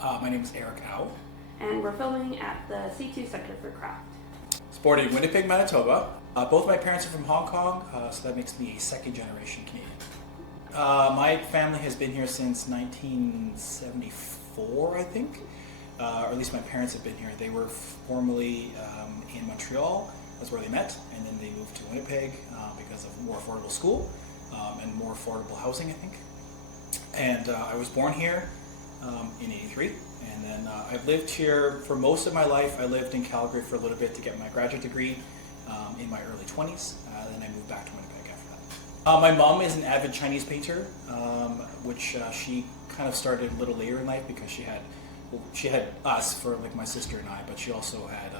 My name is Eric Au. And we're filming at the C2 Center for Craft. I was born in Winnipeg, Manitoba. Both my parents are from Hong Kong, so that makes me a second generation Canadian. My family has been here since 1974, I think. Or at least my parents have been here. They were formerly in Montreal. That's where they met, and then they moved to Winnipeg because of more affordable school and more affordable housing, I think. And I was born here in '83, and then I've lived here for most of my life. I lived in Calgary for a little bit to get my graduate degree in my early 20s. Then I moved back to Winnipeg after that. My mom is an avid Chinese painter, which she kind of started a little later in life because she had us for like my sister and I, but she also had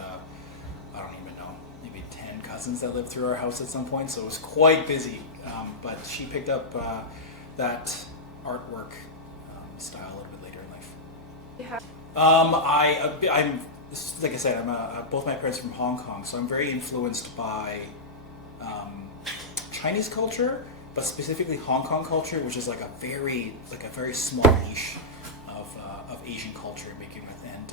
I don't even know, maybe 10 cousins that lived through our house at some point, so it was quite busy. But she picked up that artwork style a little bit later in life. I'm like I said, both my parents are from Hong Kong, so I'm very influenced by Chinese culture, but specifically Hong Kong culture, which is like a very small niche of Asian culture making with, and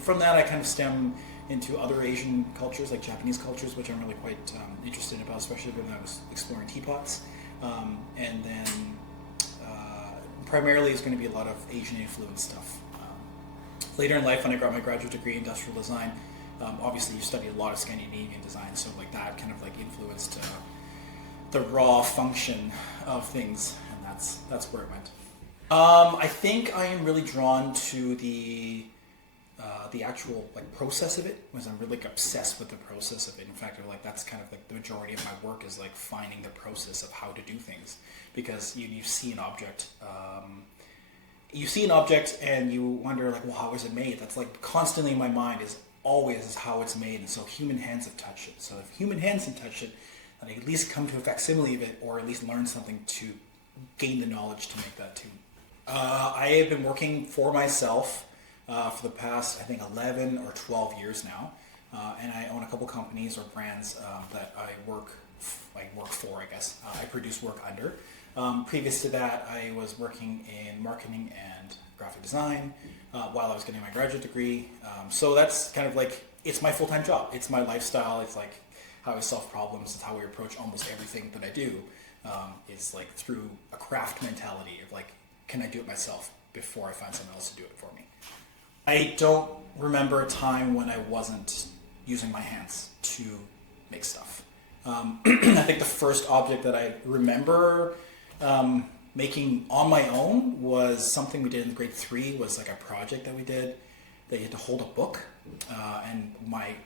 from that I kind of stem into other Asian cultures like Japanese cultures, which I'm really quite interested about, especially when I was exploring teapots, and then primarily it's going to be a lot of Asian influence stuff. Later in life, when I got my graduate degree in industrial design, obviously you study a lot of Scandinavian design, so like that kind of like influenced the raw function of things, and that's where it went. I think I am really drawn to the actual like process of it, because I'm really like obsessed with the process of it. In fact, like that's kind of like the majority of my work is like finding the process of how to do things, because you see an object. You see an object and you wonder like, well, how is it made? That's like constantly in my mind is always how it's made. And so human hands have touched it. So if human hands have touched it, then I at least come to a facsimile of it, or at least learn something to gain the knowledge to make that too. I have been working for myself for the past, I think, 11 or 12 years now. And I own a couple companies or brands that I work for, I guess. I produce work under. Previous to that, I was working in marketing and graphic design while I was getting my graduate degree. So that's kind of like, it's my full-time job. It's my lifestyle. It's like how I solve problems. It's how we approach almost everything that I do. Is like through a craft mentality of like, can I do it myself before I find someone else to do it for me? I don't remember a time when I wasn't using my hands to make stuff. I think the first object that I remember making on my own was something we did in grade 3. Was like a project that we did that you had to hold a book, and my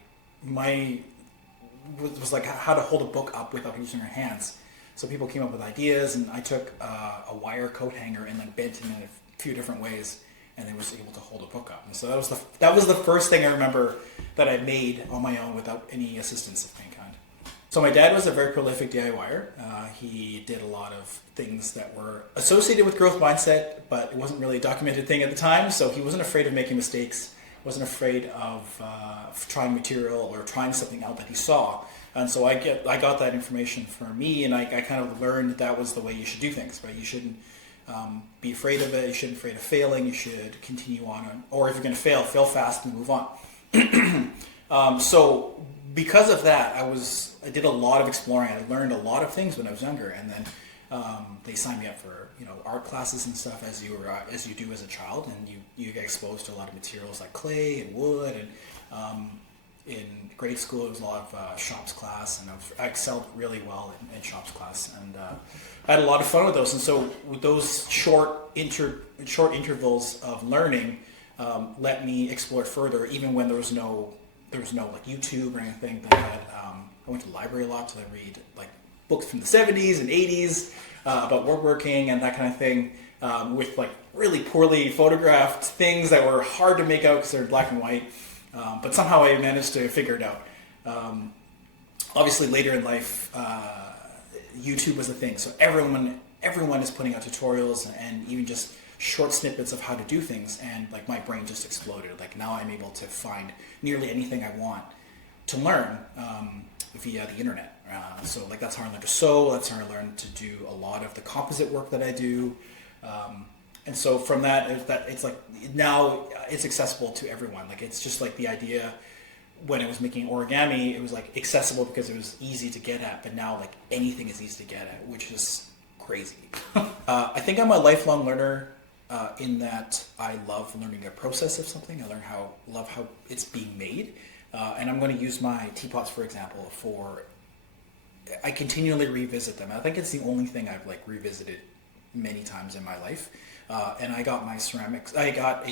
was like how to hold a book up without using your hands. So people came up with ideas, and I took a wire coat hanger and then bent it in a few different ways, and then was able to hold a book up. And so that was the first thing I remember that I made on my own without any assistance of any kind. So my dad was a very prolific DIYer. He did a lot of things that were associated with growth mindset, but it wasn't really a documented thing at the time. So he wasn't afraid of making mistakes, wasn't afraid of trying material or trying something out that he saw. And so I got that information from me, and I kind of learned that was the way you should do things, right? You shouldn't be afraid of it. You shouldn't be afraid of failing. You should continue on, or if you're going to fail fast and move on. So because of that, I did a lot of exploring. I learned a lot of things when I was younger, and then they signed me up for art classes and stuff as you do as a child, and you get exposed to a lot of materials like clay and wood, and in grade school it was a lot of shops class, and I excelled really well in shops class, and I had a lot of fun with those. And so with those short intervals of learning let me explore further, even when there was no like YouTube or anything. That I went to the library a lot to read like books from the 70s and 80s about woodworking and that kind of thing, with like really poorly photographed things that were hard to make out because they're black and white. But somehow I managed to figure it out. Obviously, later in life, YouTube was a thing, so everyone is putting out tutorials and even just short snippets of how to do things, and like my brain just exploded. Like now I'm able to find nearly anything I want to learn via the internet. So like that's how I learned to sew. That's how I learned to do a lot of the composite work that I do. And so from that, it's like now it's accessible to everyone. Like it's just like the idea when I was making origami, it was like accessible because it was easy to get at. But now like anything is easy to get at, which is crazy. I think I'm a lifelong learner in that I love learning a process of something. I love how it's being made, and I'm going to use my teapots for example. I continually revisit them. I think it's the only thing I've like revisited many times in my life. And I got my ceramics. I got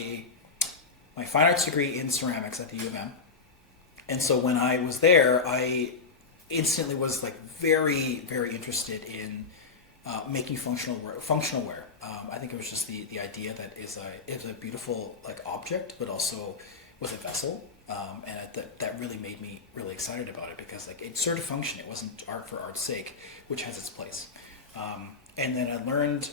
my fine arts degree in ceramics at the U of M. And so when I was there, I instantly was like very, very interested in making functional ware. I think it was just the idea that is a beautiful like object, but also was a vessel. And that really made me really excited about it because like it served a function. It wasn't art for art's sake, which has its place. And then I learned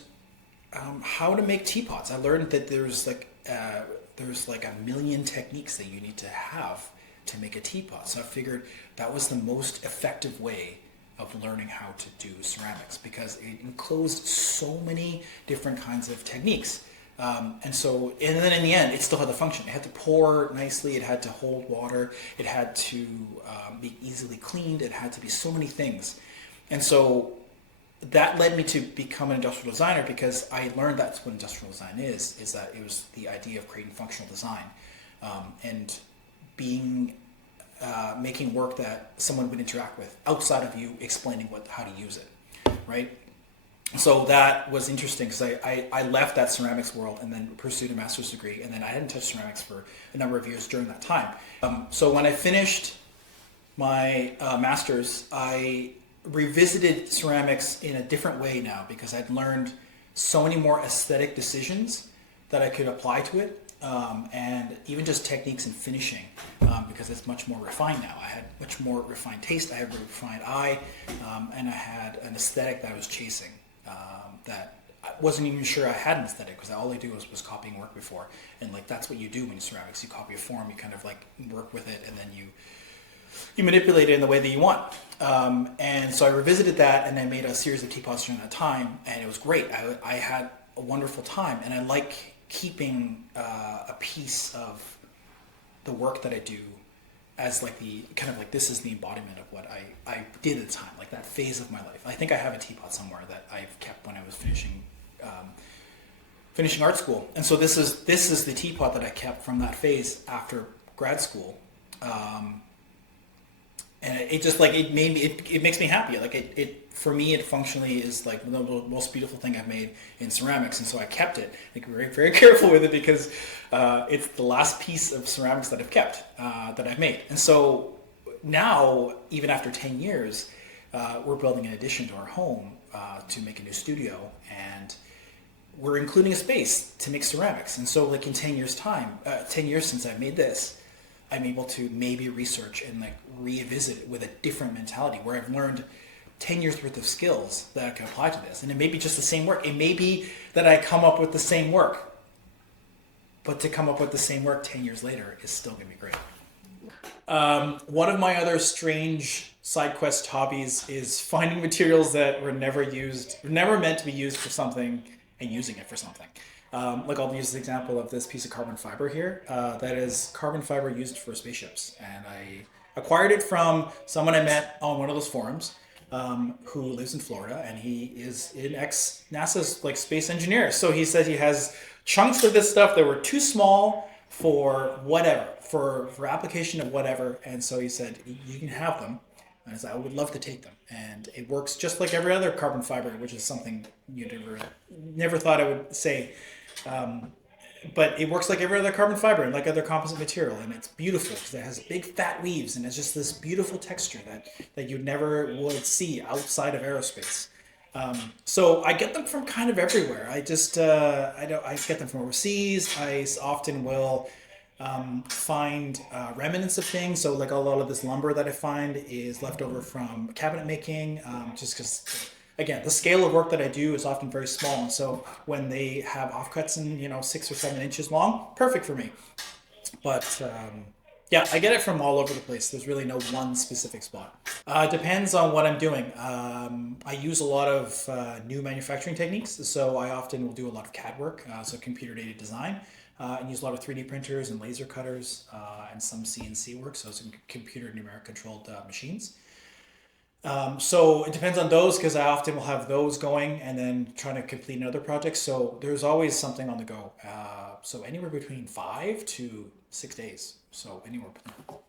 how to make teapots. I learned that there's like a million techniques that you need to have to make a teapot. So I figured that was the most effective way of learning how to do ceramics because it enclosed so many different kinds of techniques. And then in the end, it still had the function. It had to pour nicely. It had to hold water. It had to be easily cleaned. It had to be so many things. And so that led me to become an industrial designer because I learned that's what industrial design is that it was the idea of creating functional design and making work that someone would interact with outside of you explaining how to use it, right? So that was interesting because I left that ceramics world and then pursued a master's degree, and then I hadn't touched ceramics for a number of years during that time. So when I finished my master's, I revisited ceramics in a different way now because I'd learned so many more aesthetic decisions that I could apply to it, and even just techniques in finishing because it's much more refined now. I had much more refined taste, I had a refined eye, and I had an aesthetic that I was chasing that I wasn't even sure I had an aesthetic because all I do was copying work before, and like that's what you do when you ceramics. You copy a form, you kind of like work with it, and then you manipulate it in the way that you want. And so I revisited that and I made a series of teapots during that time, and it was great. I had a wonderful time, and I like keeping a piece of the work that I do as like the kind of like this is the embodiment of what I did at the time, like that phase of my life. I think I have a teapot somewhere that I've kept when I was finishing art school, and so this is the teapot that I kept from that phase after grad school. And it just like it makes me happy. Like it for me, it functionally is like the most beautiful thing I've made in ceramics, and so I kept it. Like very, very careful with it because it's the last piece of ceramics that I've kept that I've made. And so now, even after 10 years, we're building an addition to our home to make a new studio, and we're including a space to make ceramics. And so, like in 10 years' time, 10 years since I made this, I'm able to maybe research and like revisit it with a different mentality where I've learned 10 years worth of skills that I can apply to this. And it may be just the same work. It may be that I come up with the same work, but to come up with the same work 10 years later is still going to be great. One of my other strange side quest hobbies is finding materials that were never meant to be used for something and using it for something. Like I'll use the example of this piece of carbon fiber here. That is carbon fiber used for spaceships. And I acquired it from someone I met on one of those forums who lives in Florida, and he is an ex-NASA's like space engineer. So he said he has chunks of this stuff that were too small for whatever, for application of whatever. And so he said, you can have them. And I said, I would love to take them. And it works just like every other carbon fiber, which is something you never thought I would say. But it works like every other carbon fiber and like other composite material. And it's beautiful because it has big fat weaves and it's just this beautiful texture that you never would see outside of aerospace. So I get them from kind of everywhere. I get them from overseas. I often will find remnants of things. So like a lot of this lumber that I find is left over from cabinet making, just because, again, the scale of work that I do is often very small. And so when they have offcuts in, 6 or 7 inches long, perfect for me. But Yeah, I get it from all over the place. There's really no one specific spot. Depends on what I'm doing. I use a lot of new manufacturing techniques, so I often will do a lot of CAD work, so computer aided design, and use a lot of 3D printers and laser cutters, and some CNC work, so some computer numeric controlled machines. So it depends on those because I often will have those going and then trying to complete another project. So there's always something on the go. So anywhere between 5 to 6 days. So anywhere between.